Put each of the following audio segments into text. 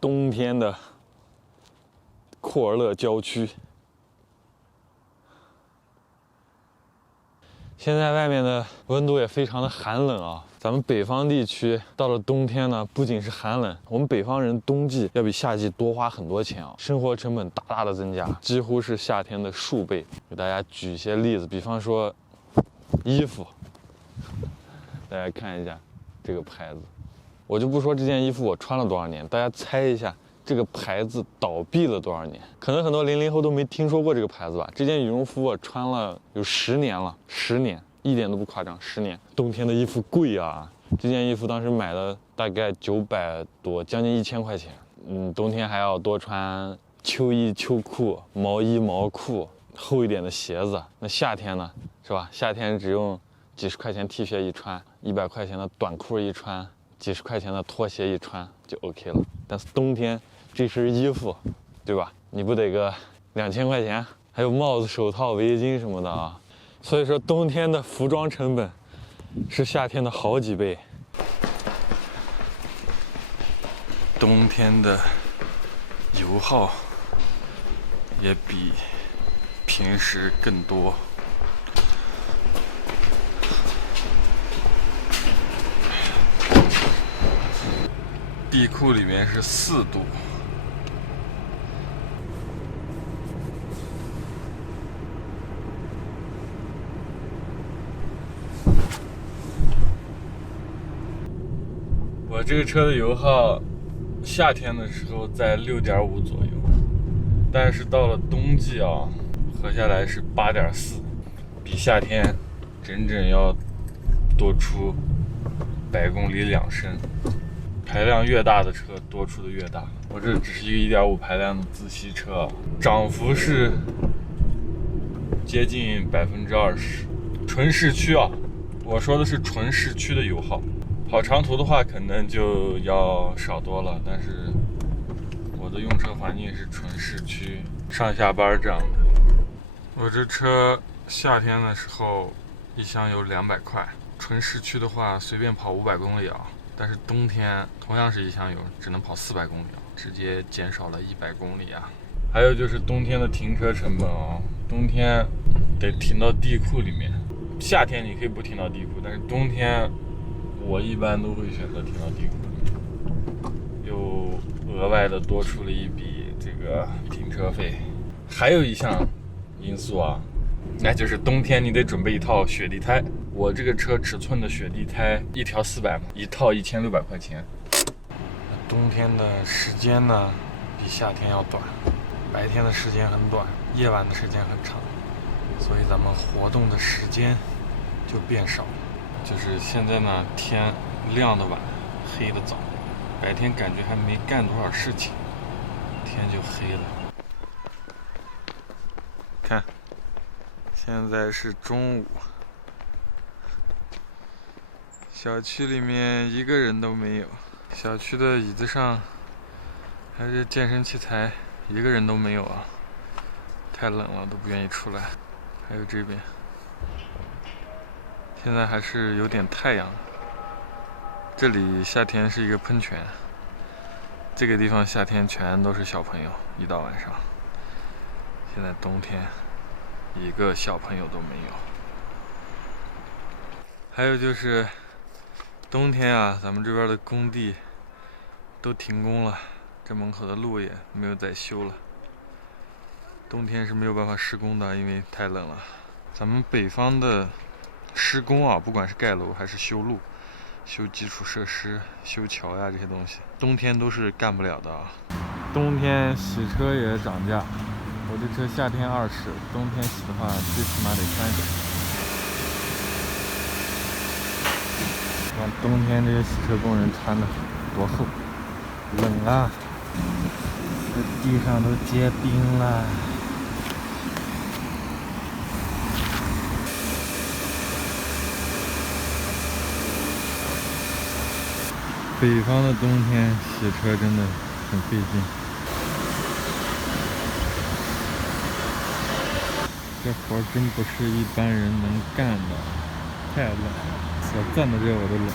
冬天的库尔勒郊区。现在外面的温度也非常的寒冷啊。咱们北方地区到了冬天呢，不仅是寒冷，我们北方人冬季要比夏季多花很多钱啊，生活成本大大的增加，几乎是夏天的数倍。给大家举一些例子，比方说衣服，大家看一下这个牌子，我就不说这件衣服我穿了多少年，大家猜一下这个牌子倒闭了多少年？可能很多00后都没听说过这个牌子吧。这件羽绒服我穿了有10年了，10年。一点都不夸张，10年。冬天的衣服贵啊，这件衣服当时买了大概900多，将近1000块钱。冬天还要多穿秋衣秋裤、毛衣毛裤，厚一点的鞋子。那夏天呢，是吧？夏天只用几十块钱 T 恤一穿，100块钱的短裤一穿，几十块钱的拖鞋一穿就 OK 了。但是冬天这身衣服，对吧？你不得个2000块钱？还有帽子、手套、围巾什么的啊。所以说，冬天的服装成本是夏天的好几倍。冬天的油耗也比平时更多。地库里面是4度。我这个车的油耗，夏天的时候在6.5左右，但是到了冬季啊，合下来是8.4，比夏天整整要多出100公里2升。排量越大的车多出的越大。我这只是一个1.5排量的自吸车，涨幅是接近20%。纯市区啊，我说的是纯市区的油耗。跑长途的话可能就要少多了，但是我的用车环境是纯市区，上下班这样的。我这车夏天的时候一箱油200块，纯市区的话随便跑500公里啊，但是冬天同样是一箱油只能跑400公里啊，直接减少了100公里啊。还有就是冬天的停车成本啊，冬天得停到地库里面，夏天你可以不停到地库，但是冬天我一般都会选择停到地库里面，又额外的多出了一笔这个停车费。还有一项因素啊，那就是冬天你得准备一套雪地胎。我这个车尺寸的雪地胎一条400嘛，一套1600块钱。冬天的时间呢比夏天要短，白天的时间很短，夜晚的时间很长，所以咱们活动的时间就变少了。就是现在呢，天亮的晚，黑的早，白天感觉还没干多少事情，天就黑了。看，现在是中午，小区里面一个人都没有，小区的椅子上还是健身器材，一个人都没有啊，太冷了，都不愿意出来。还有这边。现在还是有点太阳，这里夏天是一个喷泉，这个地方夏天全都是小朋友，一到晚上。现在冬天一个小朋友都没有。还有就是冬天啊，咱们这边的工地都停工了，这门口的路也没有再修了。冬天是没有办法施工的，因为太冷了。咱们北方的施工啊，不管是盖楼还是修路、修基础设施、修桥呀这些东西，冬天都是干不了的啊。冬天洗车也涨价，我这车夏天20，冬天洗的话最起码得30。看冬天这些洗车工人穿的多厚，冷啊，这地上都结冰了。北方的冬天洗车真的很费劲，这活真不是一般人能干的，太冷了，我站在这我都冷。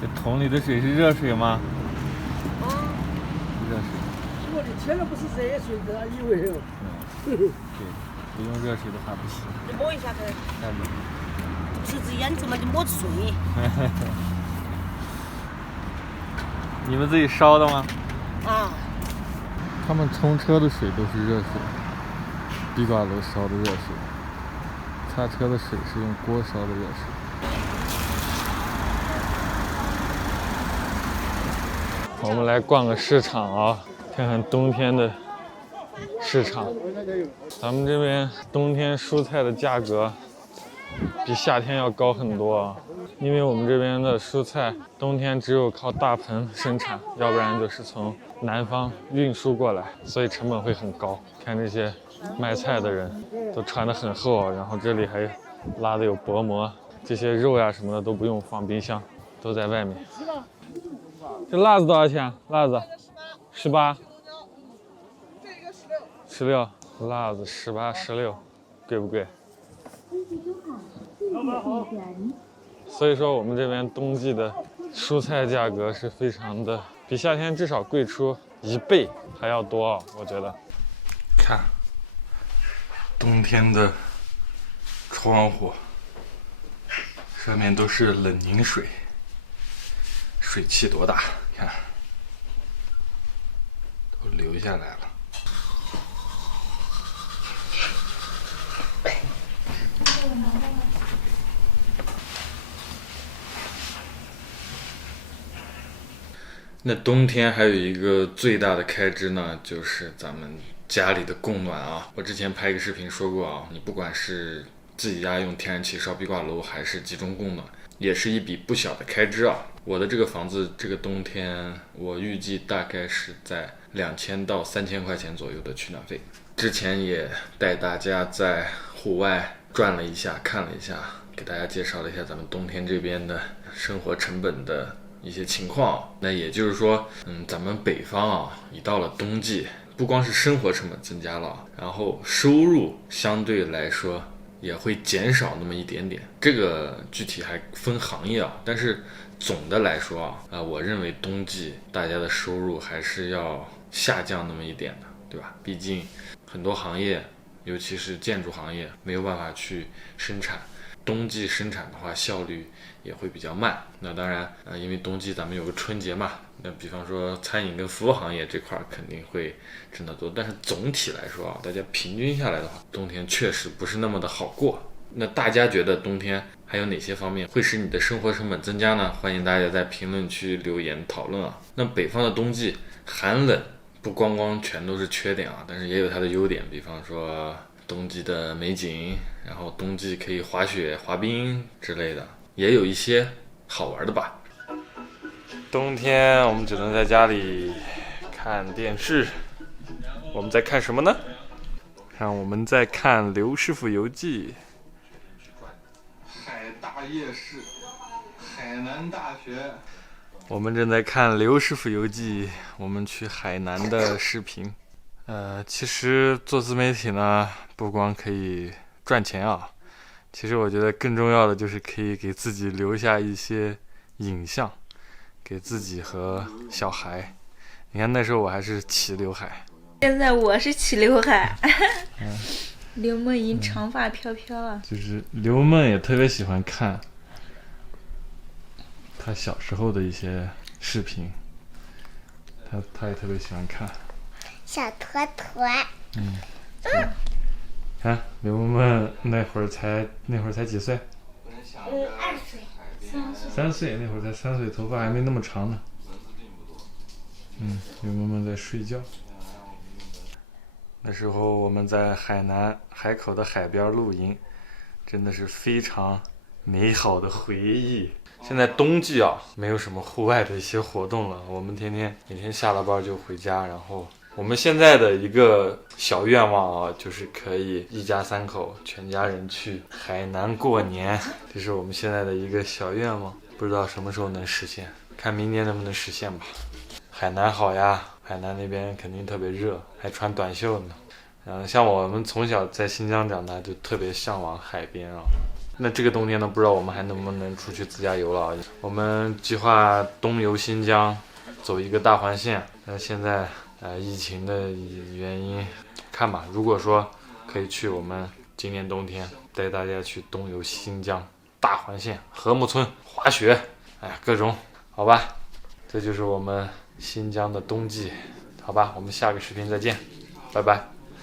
这桶里的水是热水吗？啊，热水。我的天呐，不是热水的，以为哦。对，不用热水的话不行。你摸一下看。太冷。鼻子眼睛嘛就摸水。你们自己烧的吗？啊。他们冲车的水都是热水，壁挂楼烧的热水，擦车的水是用锅烧的热水。我们来逛个市场啊，看看冬天的市场。咱们这边冬天蔬菜的价格比夏天要高很多啊，因为我们这边的蔬菜冬天只有靠大棚生产，要不然就是从南方运输过来，所以成本会很高。看这些卖菜的人都穿得很厚啊，然后这里还拉的有薄膜，这些肉呀什么的都不用放冰箱，都在外面。这辣子多少钱？辣子18，这个16，辣子18、16，贵不贵？所以说我们这边冬季的蔬菜价格是非常的，比夏天至少贵出1倍还要多啊，我觉得。看，冬天的窗户上面都是冷凝水，水汽多大，看，都流下来了。那冬天还有一个最大的开支呢，就是咱们家里的供暖啊。我之前拍一个视频说过啊，你不管是自己家用天然气烧壁挂楼，还是集中供暖，也是一笔不小的开支啊。我的这个房子这个冬天，我预计大概是在2000到3000块钱左右的取暖费。之前也带大家在户外转了一下，看了一下，给大家介绍了一下咱们冬天这边的生活成本的一些情况。那也就是说，咱们北方啊，一到了冬季，不光是生活成本增加了，然后收入相对来说也会减少那么一点点。这个具体还分行业啊，但是总的来说啊，我认为冬季大家的收入还是要下降那么一点的，对吧？毕竟很多行业，尤其是建筑行业，没有办法去生产。冬季生产的话，效率也会比较慢。那当然，因为冬季咱们有个春节嘛，那比方说餐饮跟服务行业这块肯定会挣得多。但是总体来说啊，大家平均下来的话，冬天确实不是那么的好过。那大家觉得冬天还有哪些方面会使你的生活成本增加呢？欢迎大家在评论区留言讨论啊。那北方的冬季寒冷，不光光全都是缺点啊，但是也有它的优点，比方说冬季的美景，然后冬季可以滑雪、滑冰之类的，也有一些好玩的吧。冬天我们只能在家里看电视，我们在看什么呢？看我们在看《刘师傅游记》。海大夜市，海南大学。我们正在看《刘师傅游记》，我们去海南的视频。其实做自媒体呢，不光可以赚钱啊，其实我觉得更重要的就是可以给自己留下一些影像，给自己和小孩。你看那时候我还是齐刘海，现在我是齐刘海。刘梦莹长发飘飘啊。就是刘梦也特别喜欢看他小时候的一些视频，他也特别喜欢看。小坨坨。看刘梦梦那会儿才几岁2岁。？3岁，那会儿才3岁，头发还没那么长呢。刘梦梦在睡觉。那时候我们在海南海口的海边露营，真的是非常美好的回忆。现在冬季啊，没有什么户外的一些活动了，我们每天下了班就回家。然后我们现在的一个小愿望啊，就是可以一家3口全家人去海南过年，这是我们现在的一个小愿望，不知道什么时候能实现，看明年能不能实现吧。海南好呀，海南那边肯定特别热，还穿短袖呢。像我们从小在新疆长大，就特别向往海边啊。那这个冬天呢，不知道我们还能不能出去自驾游了啊？我们计划东游新疆，走一个大环线。现在疫情的原因，看吧。如果说可以去，我们今年冬天带大家去东游新疆大环线、禾木村滑雪，各种，好吧？这就是我们新疆的冬季，好吧？我们下个视频再见，拜拜。